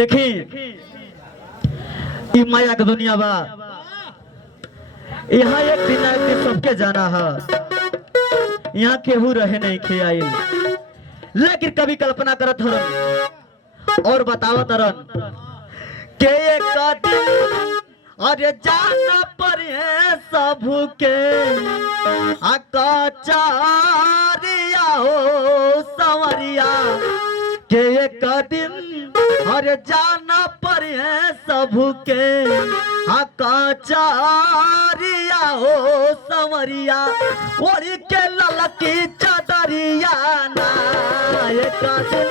देखी ई माया के दुनिया बा। यहाँ एक दिन ना एक दिन सबके जाना है। यहाँ केहू रहे नहीं खियाइल, लेकिन कभी कल्पना करत हरन और बतावत हरन के एक दिन अरे जाना पड़े सबके आकाचारिया हो संवरिया के एक दिन अरे जाना पड़े सबके आकाचारिया हो संवरिया ओरी के ललकी चादरिया ना एक दिन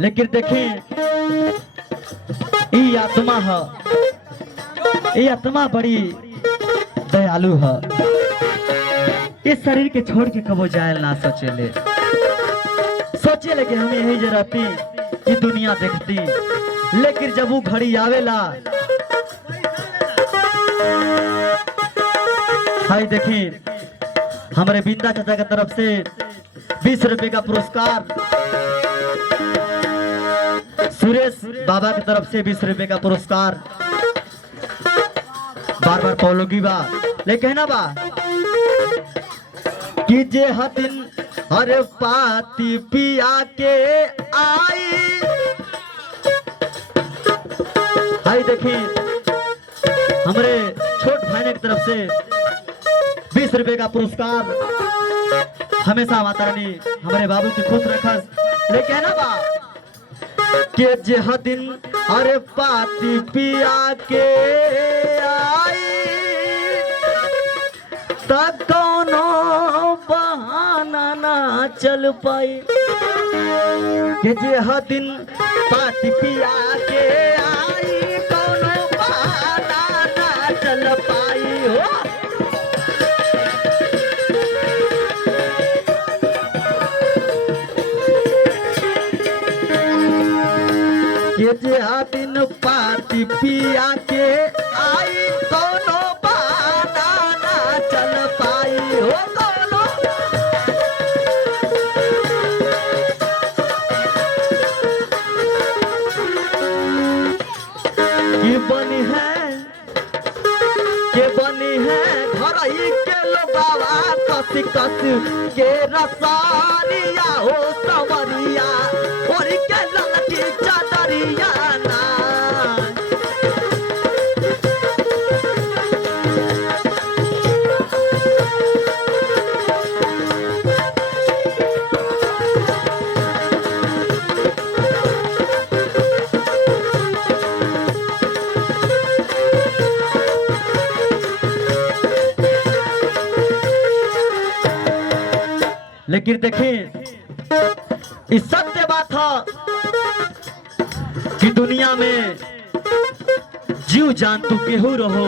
लेकिन देखिए ये आत्मा है, ये आत्मा बड़ी दयालु है। इस शरीर के छोड़ के कबो जाए ना सोचे लेकिन हमें यही जराती ये दुनिया देखती। लेकिन जब वो घड़ी आवेला हाय देखिए हमारे बिंदा चाचा की तरफ से 20 रुपए का पुरस्कार, सुरेश बाबा की तरफ से 20 रुपए का पुरस्कार। बार बार पौलोगी बा लेकिन ना बा कि जे हतिन अरे पाती पिया के आई। हाय देखिए हमारे छोट भाई की तरफ से 20 रुपए का पुरस्कार। हमेशा माता रानी हमारे बाबू की खुश रखस। लेकिन ना बा के जे दिन अरे पाती पिया के आई तब कौनो बहाना ना चल पाई। के जे दिन पाती पिया के आई कौनो बहाना ना चल पाई हो। जे दिन पाती पिया के आई कोनो बहाना ना चल पाई हो कोनो। की बनी है घर ही के लोगावा कस कस के रसारिया हो संवरिया और के ललकी चादरिया ना। लेकिन देखिए इस सत्य बात है कि दुनिया में जीव जान तू केहू रहो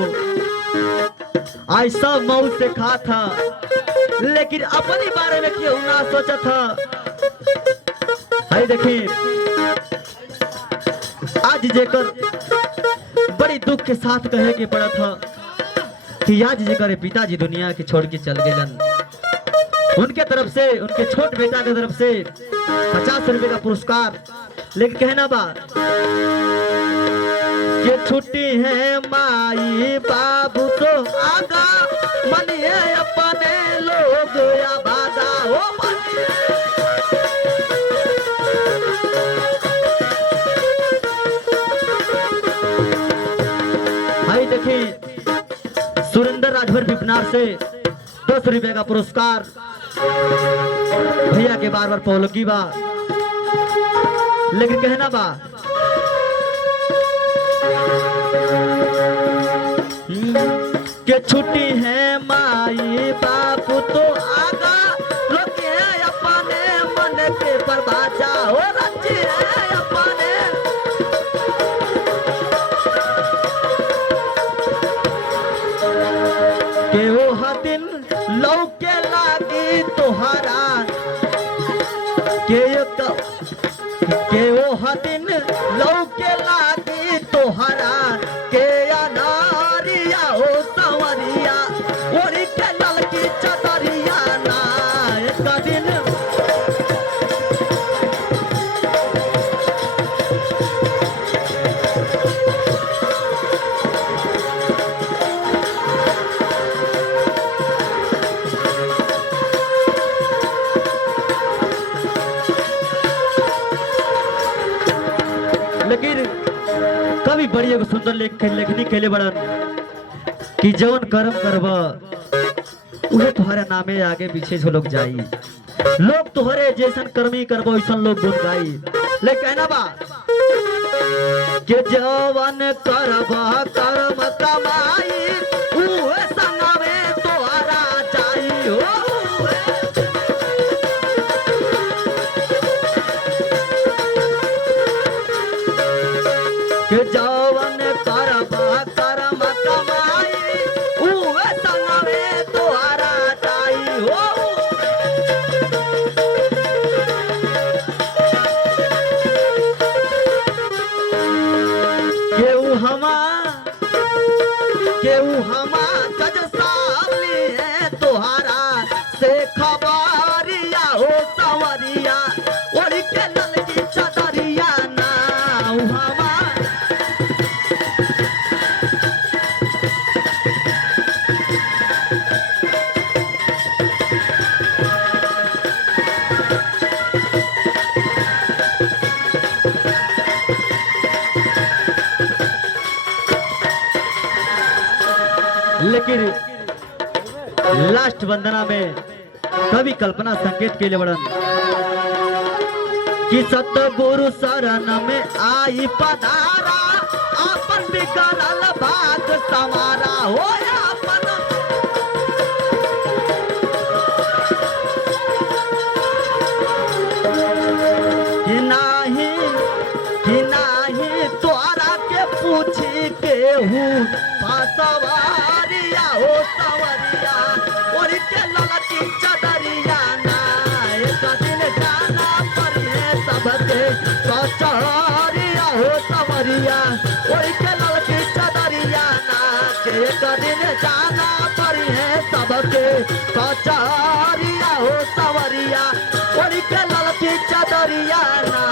आज सब मौत से खा था। लेकिन अपने बारे में केहू ना सोचा था। हाय देखिए आज जेकर बड़ी दुख के साथ कहे के पड़ा था कि आज जेकर पिताजी दुनिया के छोड़ के चल गए। उनके तरफ से उनके छोट बेटा की तरफ से 50 रुपए का पुरस्कार। लेकिन कहना बा ये छुट्टी है माई बाबू तो आगा मनिए अपने लोग या बाधा हो भाई। देखिए सुरेंद्र राजभर बिपनार से 10 रुपए का पुरस्कार। भैया के बार बार पौलोगी बा लेकिन कहना बा के छुट्टी है माई बाप तो आगा लोग अपने के परबाजा हो रची है अपने के वो हदिन लौके लागी तुहारा के वो हदिन लौके लागी तुहारा के अनारिया हो संवरिया ओरी के ललकी चदरिया ना एक दिन लेकिन कवि बड़ी एगो सुंदर लेखनी कैले बड़न कि जवन कर्म करब उहे तुम्हारे नामे आगे पीछे से लोग जाई लोग तुहरे जैसन कर्मी करबो वैसन लोग गुण गाई ले कहना बा कि जवन करब कर्म कमाई उहे संगमे तोहरा जाई हो के जवन करब कर्म कमाई उहे संगमे तोहरा जाई हो केहू हमा जज साली है तोहरा से खबरिया हो संवरिया ओढ़ के ललकी चदरिया ना हमा लेकिन लास्ट वंदना में कवि कल्पना संकेत के लिए बड़न कि सतगुरु शरण में आई पधारा अपन बिगड़ल भाग समारा हो अपन कि नाही तोरा के पूछी केहू पासवारिया हो सवरिया और के ललकी चदरिया ना एक दिन जाना पड़े सबके कचहरिया हो सवरिया और के ललकी चदरिया ना एक दिन जाना पड़े सबके कचहरिया हो सवरिया और के ललकी चदरिया ना